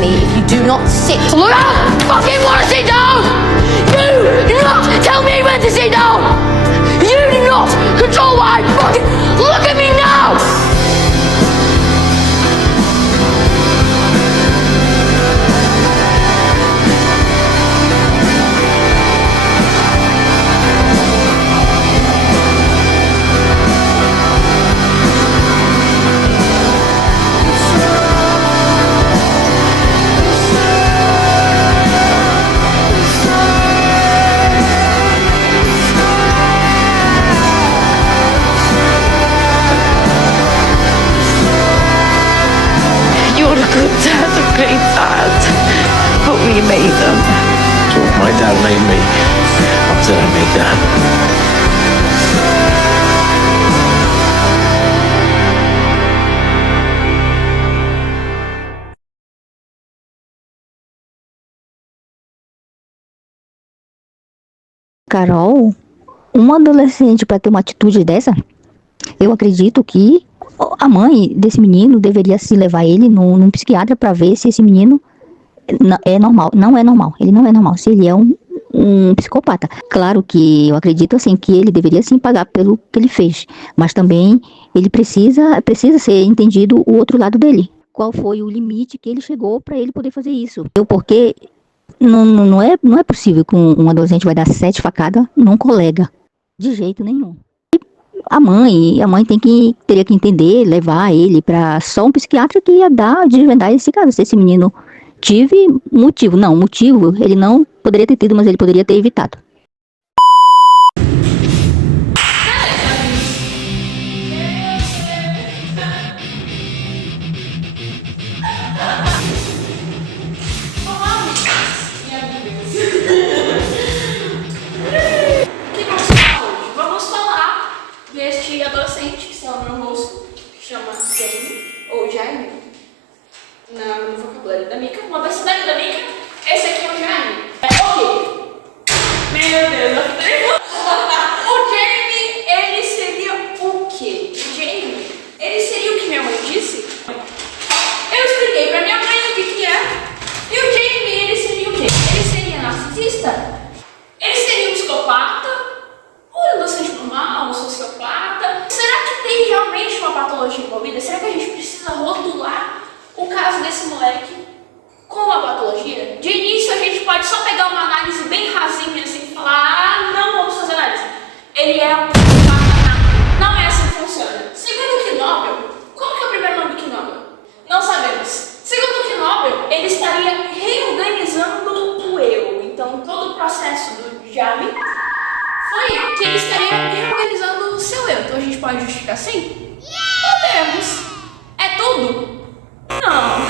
me if you do not sit. Look, I fucking want to sit down! You do not tell me when to sit down! You do not control what I fucking... Look at me now! But we made them. So if my dad made me, what did I make dad? Carol, uma adolescente para ter uma atitude dessa, eu acredito que a mãe desse menino deveria se levar ele num psiquiatra para ver se esse menino é normal. Não é normal. Ele não é normal. Se ele é um psicopata. Claro que eu acredito assim que ele deveria sim pagar pelo que ele fez, mas também ele precisa ser entendido o outro lado dele. Qual foi o limite que ele chegou para ele poder fazer isso? Porque não é possível que um adolescente vai dar 7 facadas num colega. De jeito nenhum. A mãe teria que entender, levar ele para só um psiquiatra que ia desvendar esse caso. Se esse menino tive motivo. Não, motivo ele não poderia ter tido, mas ele poderia ter evitado. Vamos falar deste adolescente que está no meu rosto, que chama Jamie, ou Jaime, no vocabulário da Mika. Uma versão da Mika, esse aqui é o Jaime. Ok. Meu Deus, o Jamie, ele seria o quê? O Jamie, ele seria o que minha mãe disse? Eu expliquei pra minha mãe o que é. E o Jamie, ele seria o quê? Ele seria narcisista? Ele seria um psicopata? Ou um adolescente normal, um sociopata? Será que tem realmente uma patologia envolvida? Será que a gente precisa rotular o caso desse moleque com uma patologia? De início, a gente pode só pegar uma análise bem rasinha assim e falar: não vamos fazer análise. Ele é um psicopata. Não é assim que funciona. Segundo Knobel, como que é o primeiro nome do Knobel? Não sabemos. Segundo Knobel, ele estaria reorganizando o eu. Então, todo o processo do Jaime foi que ele estaria reorganizando o seu eu. Então, a gente pode justificar assim? Podemos. É tudo? Não.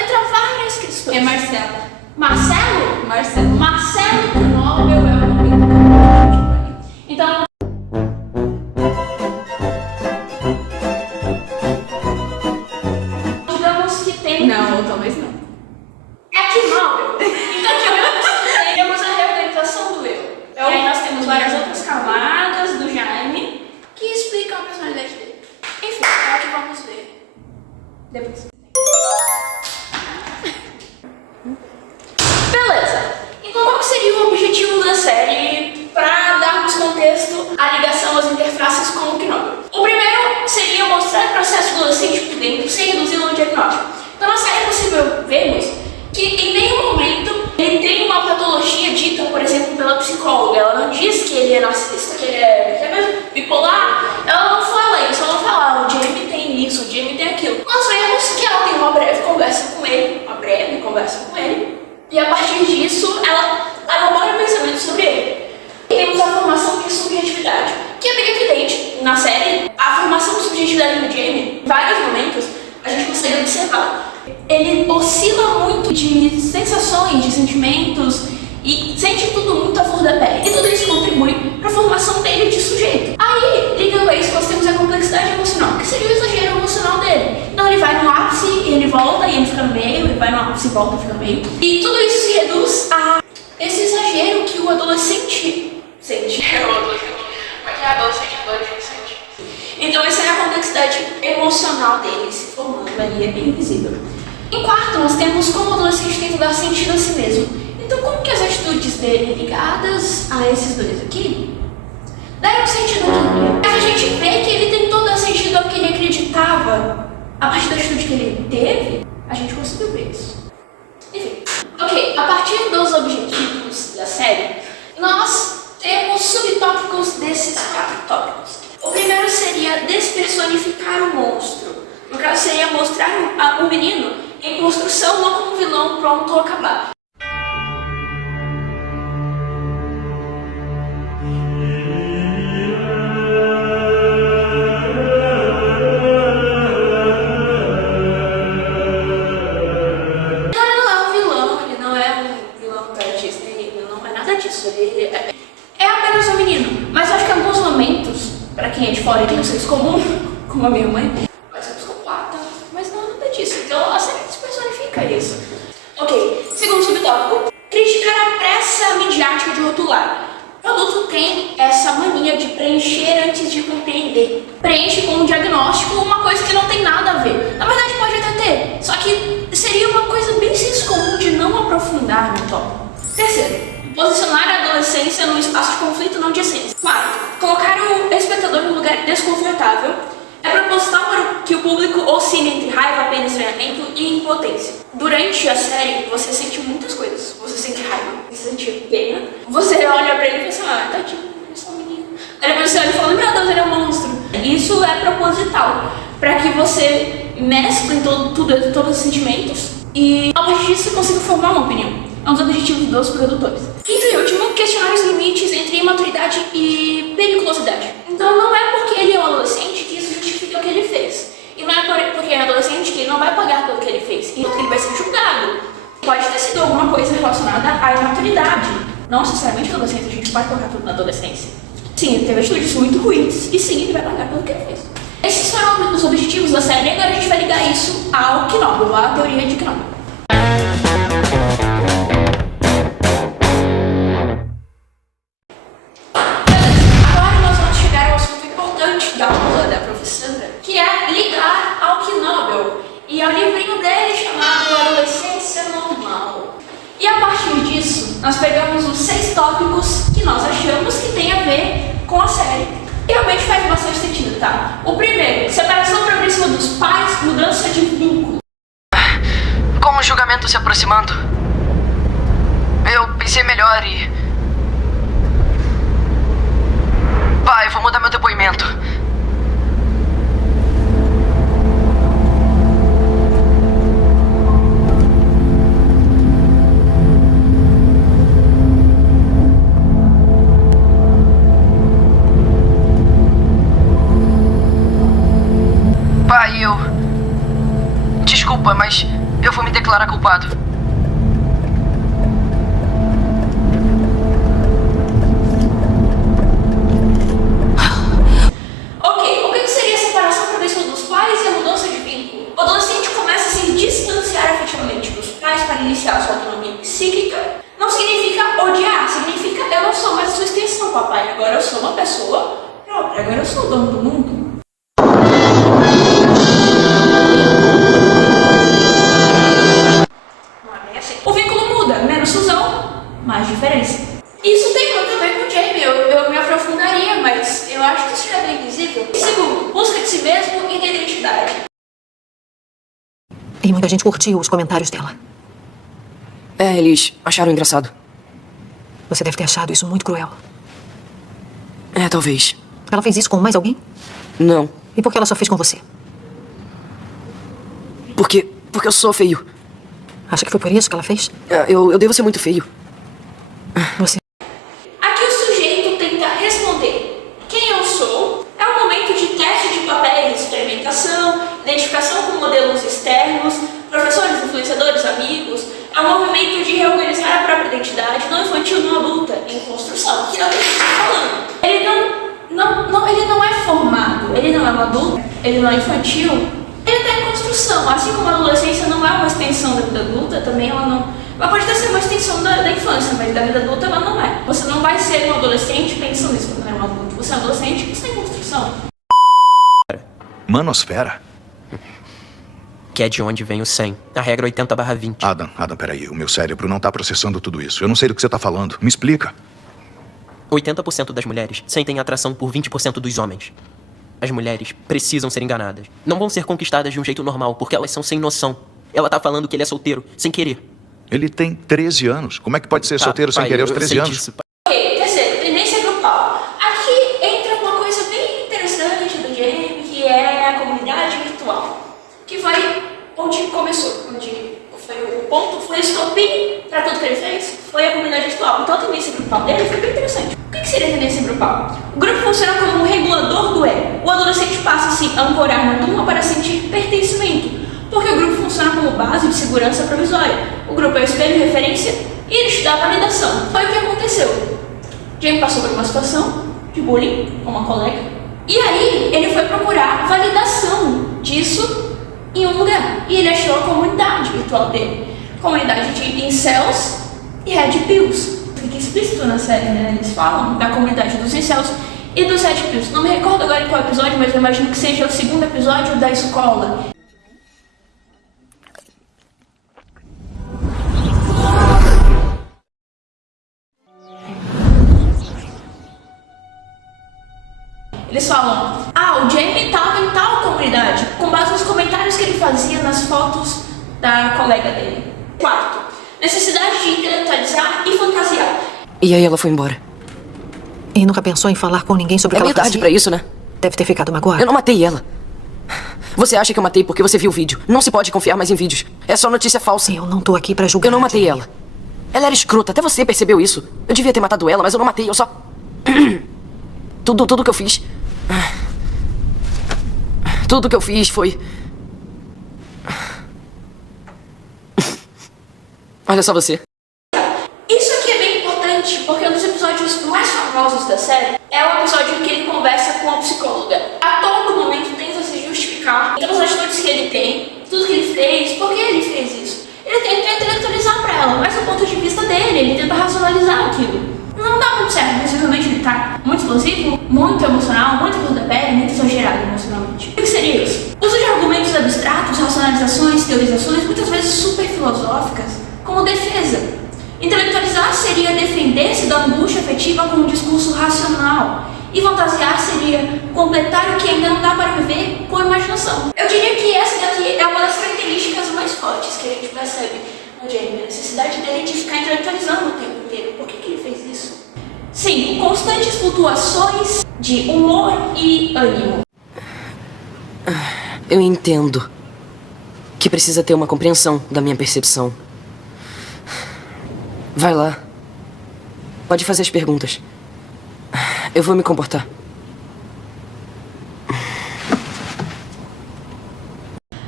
Entra várias questões. É Marcelo. Marcelo? Marcelo. Marcelo Knobel é o nome do Então, digamos que tem... Não, talvez não. É Knobel. Então, temos a reorganização do eu. E aí nós temos várias outras camadas do Jaime que explicam a personalidade dele. Enfim, é o que vamos ver depois. Beleza. Então, qual seria o objetivo da série para darmos contexto à ligação às interfaces com o Knobel? O primeiro seria mostrar o processo do adolescente por dentro sem reduzi-lo ao diagnóstico. Então, na série é possível vermos que em nenhum momento ele tem uma patologia dita, por exemplo, pela psicóloga. Ela não diz que ele é narcisista, que ele é bipolar. Ela não fala isso, ela não fala: o Jamie tem isso, o Jamie tem aquilo. Nós vemos que ela tem uma breve conversa com ele, e a partir disso ela elabora pensamento sobre ele. E temos a formação de subjetividade, que é bem evidente na série. A formação de subjetividade do Jamie, em vários momentos, a gente consegue observar. Ele oscila muito de sensações, de sentimentos, e sente tudo muito à flor da pele. E tudo isso contribui para a formação dele de sujeito. Aí, ligando a isso, nós temos a complexidade emocional, que seria o exagero emocional dele. Então ele vai no ápice, e ele volta, e ele fica no meio, ele vai no ápice e volta e fica no meio. E tudo isso se reduz a esse exagero que o adolescente sente. Porque é adolescente sente. Então essa é a complexidade emocional dele se formando ali, é bem visível. Em quarto, nós temos como o adolescente tenta dar sentido a si mesmo. Então, como que as atitudes dele ligadas a esses dois aqui deram sentido aqui? Mas a gente vê que ele tentou dar sentido ao que ele acreditava. A partir da atitude que ele teve, a gente conseguiu ver isso. Enfim. Ok, a partir dos objetivos da série, nós temos subtópicos desses 4 tópicos. O primeiro seria despersonificar o monstro. No caso, seria mostrar o menino em construção, não como um vilão pronto a acabar. Quem é de fora e tem um senso comum, como a minha mãe, vai ser psicopata, mas não é nada disso. Então a série despersonifica isso. Ok, segundo subtópico, criticar a pressa midiática de rotular. O adulto tem essa mania de preencher antes de compreender. Preenche com um diagnóstico uma coisa que não tem nada a ver. Na verdade pode até ter, só que seria uma coisa bem senso comum de não aprofundar no tópico. Terceiro, posicionar a adolescência num espaço de conflito não de essência. 4. Colocar o espectador num lugar desconfortável. É proposital para que o público oscile entre raiva, pena, estranhamento e impotência. Durante a série, você sente muitas coisas. Você sente raiva, você sente pena. Você olha pra ele e pensa, tadinho, ele é só um menino. Aí depois você olha e fala, meu Deus, ele é um monstro. Isso é proposital, para que você mescle todos os sentimentos e a partir disso você consiga formar uma opinião. É um dos objetivos dos produtores. Quinto e último, questionar os limites entre imaturidade e periculosidade. Então não é porque ele é um adolescente que isso justifica o que ele fez. E não é porque ele é adolescente que ele não vai pagar pelo que ele fez. E ele vai ser julgado. Pode ter sido alguma coisa relacionada à imaturidade. Não necessariamente na adolescência, a gente pode colocar tudo na adolescência. Sim, ele teve atitudes muito ruins. E sim, ele vai pagar pelo que ele fez. Esses foram os objetivos da série. Agora a gente vai ligar isso ao Knobel, à teoria de Knobel. Da aula da professora, que é ligar ao Knobel e ao livrinho dele chamado Adolescência Normal. E a partir disso, nós pegamos os 6 tópicos que nós achamos que tem a ver com a série. E realmente faz bastante sentido, tá? O primeiro, separação progressiva dos pais, mudança de vínculo. Com o julgamento se aproximando, eu pensei melhor e... Pai, vou mudar meu depoimento. Pai, Desculpa, mas eu vou me declarar culpado. Ok, o que seria a separação progressiva dos pais e a mudança de vínculo? O adolescente começa a se distanciar afetivamente dos pais para iniciar sua autonomia psíquica. Não significa odiar, significa eu não sou mais a sua extensão, papai. Agora eu sou uma pessoa própria, agora eu sou o dono do mundo. O vínculo muda, menos fusão, mais diferença. Isso tem muito a ver com o Jamie, eu me aprofundaria, mas eu acho que isso já é bem visível. E segundo, busca de si mesmo e da identidade. E muita gente curtiu os comentários dela. Eles acharam engraçado. Você deve ter achado isso muito cruel. Talvez. Ela fez isso com mais alguém? Não. E por que ela só fez com você? Porque eu sou feio. Acha que foi por isso que ela fez? Eu devo ser muito feio. Você... Aqui o sujeito tenta responder. Quem eu sou é um momento de teste de papéis, experimentação, identificação com modelos externos, professores, influenciadores, amigos. É um movimento de reorganizar a própria identidade, não infantil, não adulta, em construção, que é o que a gente está falando. Ele não é formado, ele não é um adulto, ele não é infantil, ele está em construção. Assim como a adolescência não é uma extensão da vida adulta, também ela não... Ela pode até ser uma extensão da infância, mas da vida adulta ela não é. Você não vai ser um adolescente pensando nisso quando é um adulto. Você é um adolescente que está em construção. Manosfera? que é de onde vem o 100. A regra 80/20. Adam, peraí. O meu cérebro não tá processando tudo isso. Eu não sei do que você tá falando. Me explica. 80% das mulheres sentem atração por 20% dos homens. As mulheres precisam ser enganadas. Não vão ser conquistadas de um jeito normal, porque elas são sem noção. Ela tá falando que ele é solteiro, sem querer. Ele tem 13 anos. Como é que pode ser solteiro sem pai, querer aos eu 13 sei anos? disso, pai. Ok, terceiro, tendência grupal. Aqui entra uma coisa bem interessante do Jamie, que é a comunidade virtual. Que foi onde começou, onde foi o ponto, foi o estopim para tudo que ele fez, foi a comunidade virtual. Então a tendência grupal dele foi bem interessante. O que seria a tendência grupal? O grupo funciona como um regulador do ego. O adolescente passa a se ancorar na turma para sentir pertencimento, porque o grupo funciona como base de segurança provisória. O grupo é o espelho de referência e ele te dá validação. Foi o que aconteceu. Jamie passou por uma situação de bullying com uma colega, e aí ele foi procurar validação disso em um lugar. E ele achou a comunidade virtual dele. Comunidade de incels e red pills. Fica explícito na série, né? Eles falam da comunidade dos incels e dos red pills. Não me recordo agora em qual episódio, mas eu imagino que seja o segundo episódio da escola. Eles falam, o Jamie estava em tal comunidade, com base nos comentários que ele fazia nas fotos da colega dele. Quarto, necessidade de intelectualizar e fantasiar. E aí ela foi embora. E nunca pensou em falar com ninguém sobre o É que minha ela idade fazia? pra isso, né? Deve ter ficado magoada. Eu não matei ela. Você acha que eu matei porque você viu o vídeo. Não se pode confiar mais em vídeos. É só notícia falsa. Eu não tô aqui pra julgar. Eu não matei ela. Ela era escrota, até você percebeu isso. Eu devia ter matado ela, mas eu não matei, eu só... Tudo que eu fiz... Tudo que eu fiz foi... Olha só você. Isso aqui é bem importante, porque um dos episódios mais famosos da série é o episódio em que ele conversa com a psicóloga. A todo momento tenta se justificar pelas atitudes que ele tem, tudo que ele fez, por que ele fez isso. Ele tenta intelectualizar pra ela, mas do ponto de vista dele, ele tenta racionalizar aquilo. Não dá muito certo, mas realmente ele tá muito explosivo, muito emocional, muito cor da pele, muito exagerado emocionalmente. O que seria isso? Uso de argumentos abstratos, racionalizações, teorizações, muitas vezes super filosóficas, como defesa. Intelectualizar seria defender-se da angústia afetiva com um discurso racional. E fantasiar seria completar o que ainda não dá para viver com imaginação. Eu diria que essa daqui é uma das características mais fortes que a gente percebe no Jamie. A necessidade dele de ficar intelectualizando o tempo inteiro. Por que ele fez isso? Sim, constantes flutuações de humor e ânimo. Eu entendo que precisa ter uma compreensão da minha percepção. Vai lá. Pode fazer as perguntas. Eu vou me comportar.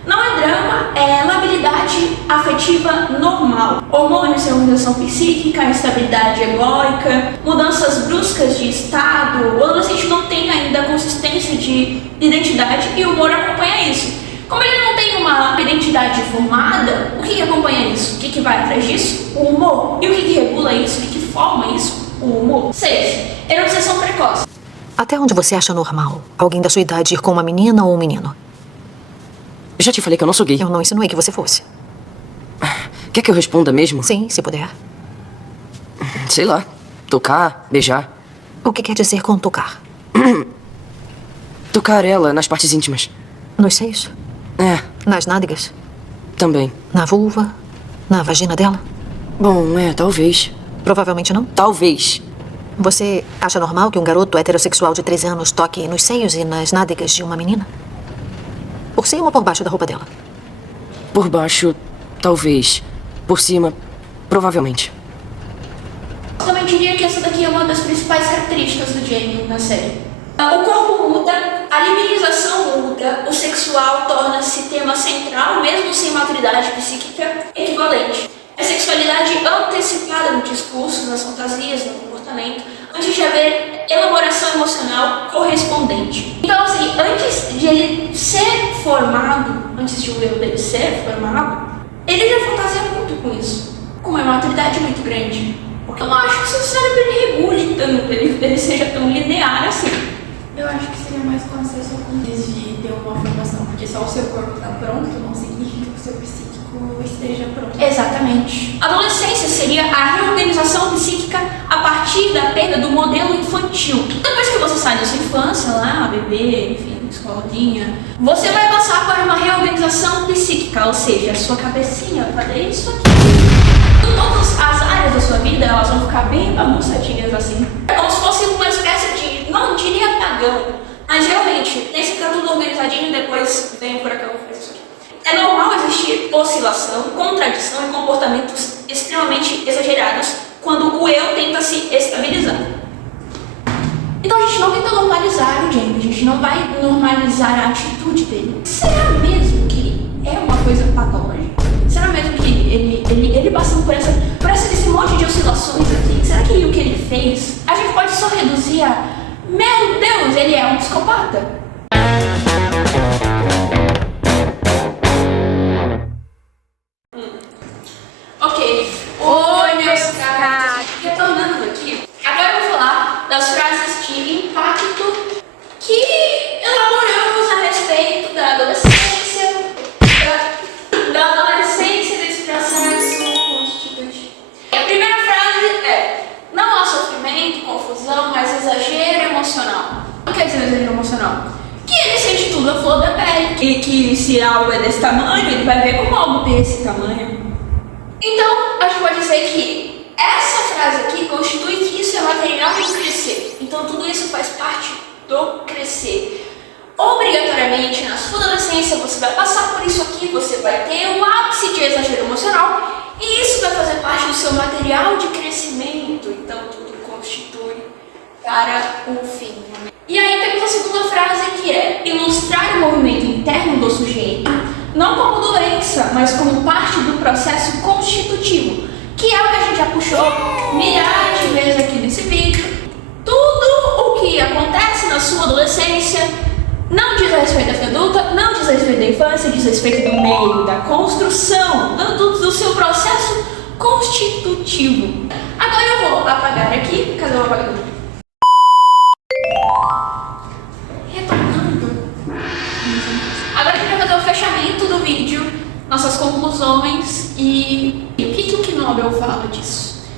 Não é drama, é labilidade afetiva normal. Hormônios, reorganização psíquica, instabilidade egóica, mudanças bruscas de estado. O adolescente não tem ainda consistência de identidade e o humor acompanha isso. Como ele não tem uma identidade formada, o que acompanha isso? O que vai atrás disso? O humor. E o que regula isso? O que forma isso? O humor. 6. Erotização precoce. Até onde você acha normal alguém da sua idade ir com uma menina ou um menino? Já te falei que eu não sou gay. Eu não insinuei que você fosse. Quer que eu responda mesmo? Sim, se puder. Sei lá. Tocar, beijar. O que quer dizer com tocar? Tocar ela nas partes íntimas. Nos seios? É, Nas nádegas? também. Na vulva? Na vagina dela? Bom, talvez. Provavelmente não. Talvez. Você acha normal que um garoto heterossexual de 13 anos toque nos seios e nas nádegas de uma menina? Por cima ou por baixo da roupa dela? Por baixo, talvez. Por cima, provavelmente. Eu também diria que essa daqui é uma das principais características do Jamie na série. O corpo muda, a liminização muda, o sexual torna-se tema central, mesmo sem maturidade psíquica equivalente. A sexualidade antecipada no discurso, nas fantasias, no comportamento, antes de haver elaboração emocional correspondente. Então, assim, antes de ele ser formado, antes de o eu dele ser formado, ele já fantasia muito com isso, com uma maturidade muito grande. Porque eu não acho que seu cérebro ele regule tanto, ele seja tão linear assim. Eu acho que seria mais com acesso ao contexto de ter uma formação, porque só o seu corpo tá pronto não significa seu psíquico esteja pronto. Exatamente. Adolescência seria a reorganização psíquica a partir da perda do modelo infantil. Depois que você sai da sua infância, lá, bebê, enfim, escolinha, você vai passar por uma reorganização psíquica, ou seja, a sua cabecinha vai fazer isso aqui. Todas as áreas da sua vida, elas vão ficar bem bagunçadinhas assim. É como se fosse uma espécie de, não diria apagão, mas realmente, tem que ficar tudo organizadinho e depois vem o furacão e faz isso aqui. É normal existir oscilação, contradição e comportamentos extremamente exagerados quando o eu tenta se estabilizar. Então a gente não tenta normalizar o Jamie, a gente não vai normalizar a atitude dele. Será mesmo que é uma coisa patológica? Será mesmo que ele passando por esse monte de oscilações aqui, será que o que ele fez, a gente pode só reduzir a, meu Deus, ele é um psicopata? Ok. Oi, meus caras. Retornando aqui, agora eu vou falar das frases de impacto que elaboramos a respeito da adolescência, desse processo constitutivo. A primeira frase é: não há sofrimento, confusão, mas exagero emocional. O que quer dizer exagero emocional? Que ele sente tudo a flor da pele, que se algo é desse tamanho, ele vai ver como algo desse tamanho. Então, a gente pode dizer que essa frase aqui constitui que isso é material do crescer. Então, tudo isso faz parte do crescer. Obrigatoriamente, na sua adolescência, você vai passar por isso aqui, você vai ter um ápice de exagero emocional e isso vai fazer parte do seu material de crescimento. Então, tudo constitui para o fim. E aí temos a segunda frase, que é ilustrar o movimento interno do sujeito, não como doença, mas como parte do processo constitutivo, que é o que a gente já puxou milhares de vezes aqui nesse vídeo. Tudo o que acontece na sua adolescência não diz respeito da vida adulta, não diz respeito da infância, diz respeito do meio, da construção, do seu processo constitutivo. Agora eu vou apagar aqui. Cadê o apagador? Retornando. Agora a gente vai fazer o fechamento do vídeo, nossas conclusões e o que o Knobel fala disso.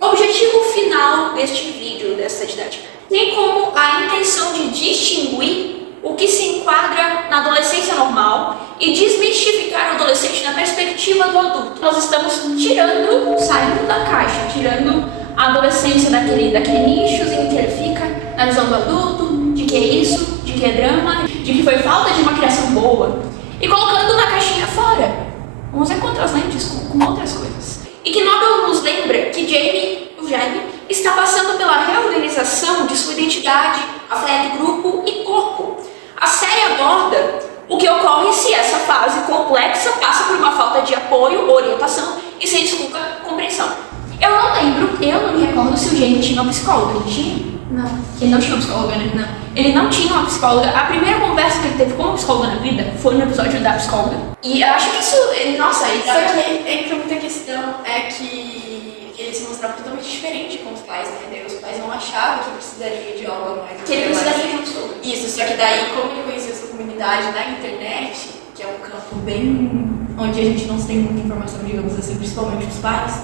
O objetivo final deste vídeo, dessa didática, tem como a intenção de distinguir o que se enquadra na adolescência normal e desmistificar o adolescente na perspectiva do adulto. Nós estamos saindo da caixa, tirando a adolescência daquele nichozinho que ele fica, na visão do adulto, de que é isso, de que é drama, de que foi falta de uma criação boa, e colocando na caixinha fora. Vamos ver com outras lentes, com outras coisas. E que Knobel nos lembra que o Jamie está passando pela reorganização de sua identidade, afeto, grupo e corpo. A série aborda o que ocorre se essa fase complexa passa por uma falta de apoio, orientação e, sem desculpa, compreensão. Eu não me recordo se o Jamie tinha uma psicóloga. Ele tinha? Não. Ele não tinha uma psicóloga, né? Não. Ele não tinha uma psicóloga. A primeira conversa que ele teve com uma psicóloga na vida foi no episódio da psicóloga. E eu acho que isso... Nossa, aí... Só que entra muita questão, é que ele se mostrava totalmente diferente com os pais, entendeu? Os pais não achavam que precisaria de algo a mais. Que ele precisaria de uma psicóloga. Isso, só que daí, como ele conheceu essa comunidade na internet, que é um campo bem... onde a gente não tem muita informação, digamos assim, principalmente os pais,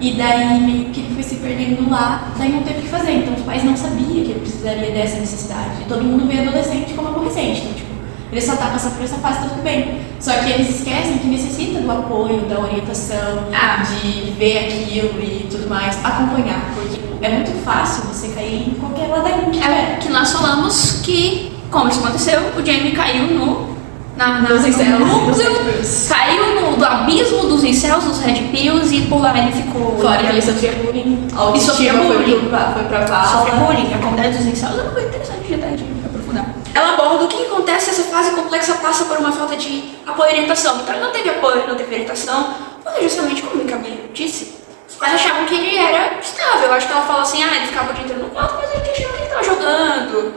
e daí meio que ele foi se perdendo lá, daí não teve o que fazer. Então os pais não sabiam que ele precisaria dessa necessidade. E todo mundo vê adolescente como aborrecente. Então, tipo, ele só tá passando por essa fase, tá tudo bem. Só que eles esquecem que necessita do apoio, da orientação, de ver aquilo e tudo mais, acompanhar. Porque é muito fácil você cair em qualquer ladainha que tiver. Que nós falamos que, como isso aconteceu, o Jamie caiu Nos incels. Caiu no abismo dos incels, dos red pills, e por lá ele ficou... Fora que ele sofria bullying, a autoestima foi pra vala. Sofria bullying, a comunidade dos incels é uma coisa interessante de aprofundar. Ela aborda o que acontece se essa fase complexa passa por uma falta de apoio e orientação. Então ele não teve apoio, não teve orientação, porque justamente como o Camille disse, os pais achavam que ele era estável. Eu acho que ela fala assim, ele ficava o dia inteiro no quarto, mas ele achava que ele estava jogando.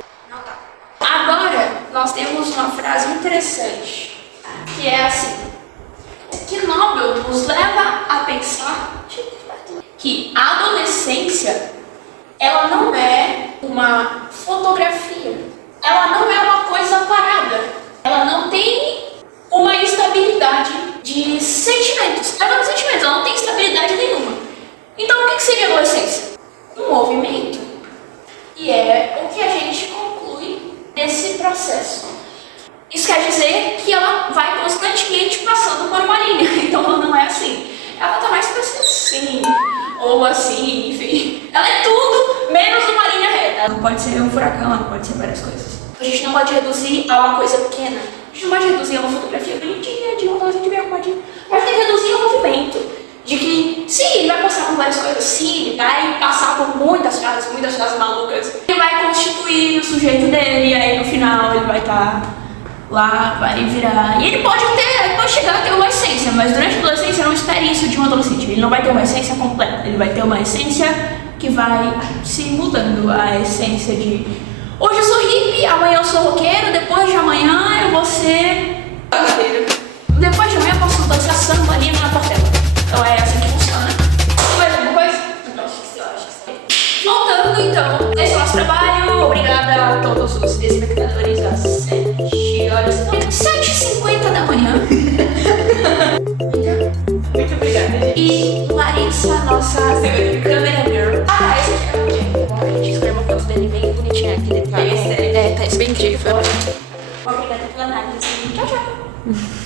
Agora, nós temos uma frase interessante, que é assim, que Knobel nos leva a pensar que a adolescência, ela não é uma fotografia, ela não é uma coisa parada, ela não tem uma instabilidade de sentimentos. Ela não tem sentimentos, ela não tem estabilidade nenhuma. Então o que seria a adolescência? Um movimento. E é o que a gente conclui nesse processo. Isso quer dizer que ela vai constantemente passando por uma linha. Então ela não é assim. Ela tá mais pra ser assim, ou assim, enfim. Ela é tudo menos uma linha reta. Ela não pode ser um furacão, ela não pode ser várias coisas. A gente não pode reduzir a uma coisa pequena. A gente não pode reduzir a uma fotografia bonitinha de um adolescente bem arrumadinho. Mas tem que reduzir o movimento. De que, sim, ele vai passar por várias coisas, sim, ele vai passar por muitas casas malucas. Ele vai constituir o sujeito dele, e aí no final ele vai estar lá, vai virar. E ele pode chegar a ter uma essência, mas durante a adolescência não espere isso de um adolescente. Ele não vai ter uma essência completa, ele vai ter uma essência que vai se mudando. A essência de hoje eu sou hippie, amanhã eu sou roqueiro, depois de amanhã eu vou ser depois de amanhã eu posso dançar samba ali na Portela. Então é assim que funciona. Mais alguma coisa? Eu acho que sim. Voltando então, esse é o nosso trabalho. Obrigada a todos os espectadores às 7 horas. 7h50 da manhã. Muito obrigada, gente. E Larissa, nossa câmera girl. Ah, esse aqui é o Jay. Bom, a gente escolheu uma foto dele bem bonitinha aqui dentro. Tá bem diva. Obrigada pela análise. Tchau, tchau.